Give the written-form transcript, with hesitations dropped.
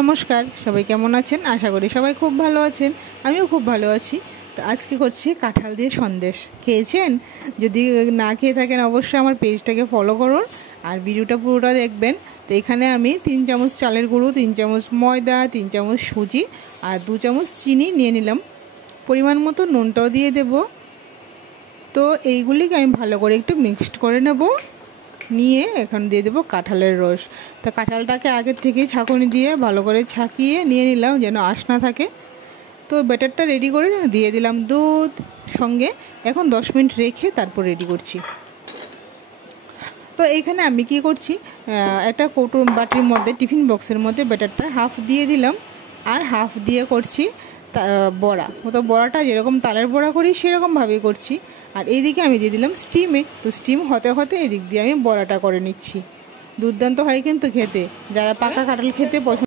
নমস্কার, সবাই কেমন আছেন? আশা করি সবাই খুব ভালো আছেন। আমিও খুব ভালো আছি। তো আজকে করছি কাঁঠাল দিয়ে সন্দেশ। খেয়েছেন? যদি না খেয়ে থাকেন অবশ্যই আমার পেজটাকে ফলো করুন আর ভিডিওটা পুরোটা দেখবেন। তো এখানে আমি 3 চামচ চালের গুঁড়ো, 3 চামচ ময়দা, 3 চামচ সুজি আর 2 চামচ চিনি নিয়ে নিলাম। পরিমাণ মতো নুনটাও দিয়ে দেব। তো এইগুলিকে আমি ভালো করে একটু মিক্সড করে নেব। নিয়ে এখন দিয়ে দেবো কাঁঠালের রস। তো কাঁঠালটাকে আগের থেকেই ছাঁকুনি দিয়ে ভালো করে ছাঁকিয়ে নিয়ে নিলাম যেন আঁশ না থাকে। তো ব্যাটারটা রেডি করে দিয়ে দিলাম দুধ সঙ্গে। এখন 10 মিনিট রেখে তারপর রেডি করছি। তো এইখানে আমি কি করছি, একটা কৌটো বাটির মধ্যে টিফিন বক্সের মধ্যে ব্যাটারটা হাফ দিয়ে দিলাম আর হাফ দিয়ে করছি বড়া। তো বড়াটা যেরকম তালের বড়া করি সেরকমভাবেই করছি। আর এইদিকে আমি দিয়ে দিলাম স্টিমে। তো স্টিম হতে হতে এদিক দিয়ে আমি বড়াটা করে নিচ্ছি। দুর্দান্ত হয় কিন্তু খেতে, যারা পাকা কাঁঠাল খেতে পছন্দ